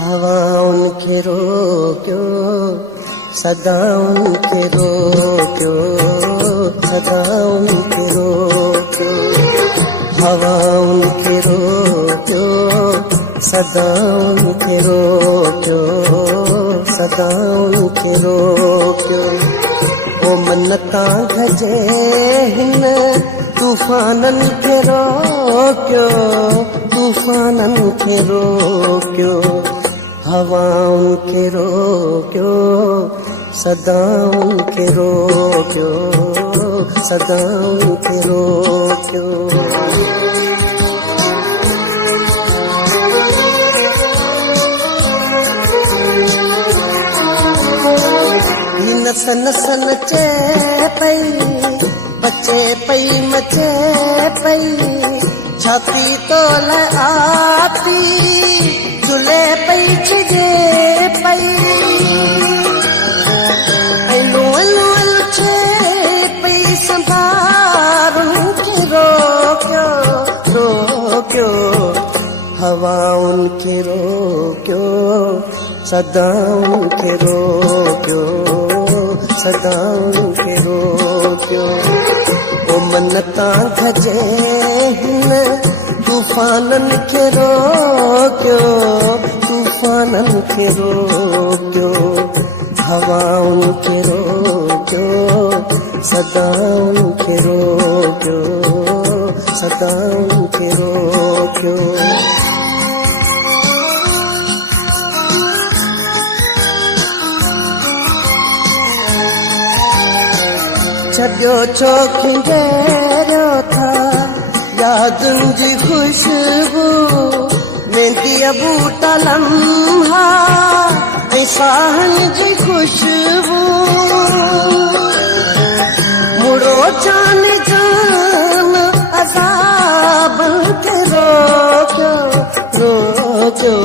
हवाउन खे रोकियो सदा उनखे रोकियो सदा उनखे रोकियो हवाउन खे रोकियो सदा उनखे रोकियो सदा उनखे रोकियो ओ मन तां घजे हिन तूफ़ाननि खे रोकियो तूफ़ाननि खे रोकियो हवाउन खे रोकियो सदा उनखे रोकियो सदा उनखे रोकियो नस नस नचे पई बचे पई मचे पई छाती तोल आती झुले पई छिजे पई अलू अलू अलू छे पई संभारुन खे रोकियो रोकियो हवाउन खे रोकियो सदा उनखे रोकियो सदा उनखे रोकियो ओ मन तां घजे हिन तूफ़ाननि खे रोकियो तूफ़ाननि खे रोकियो हवाउन खे रोकियो सदा उनखे रोकियो सदा उनखे रोकियो छॾियो छो खिंडेरियो था यादुनि जी ख़ुशबू वेंदीअ बूटा लम्हा ऐं साहनि जी ख़ुशबू मुड़ो जान जान अज़ाबनि खे रोकियो रोकियो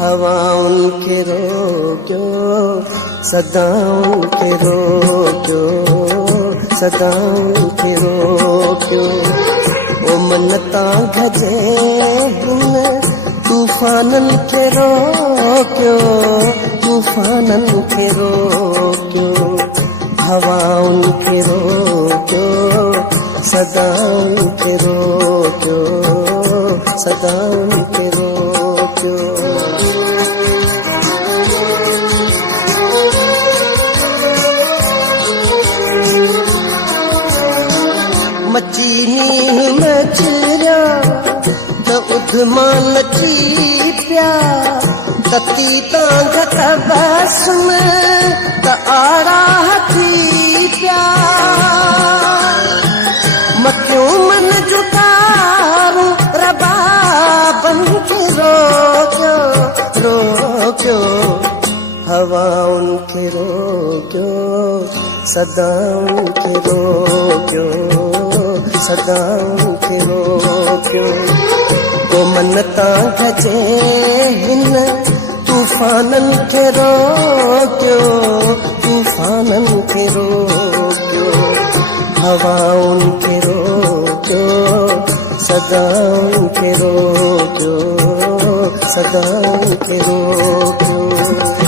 हवाउन खे रोकियो सदा उनखे रोकियो सदा उनखे रोकियो ओ मन तां घजे हिन तूफ़ाननि खे रोकियो तूफ़ाननि खे रोकियो हवाउन खे रोकियो सदा उनखे रोकियो सदा उनखे रोकियो मची मींहुं मचिरिया त उधमा नची पिया तती तां घट बस में त आड़ा थी पिया मकियूं मन जुटारूं रबाबनि खे रोकियो रोकियो हवाउन खे रोकियो सदा उनखे रोकियो सदा उनखे रोकियो ओ मन तां घजे हिन तूफ़ाननि खे रोकियो तूफ़ाननि खे रोकियो हवाउन खे रोकियो सदा उनखे रोकियो सदा उनखे रोकियो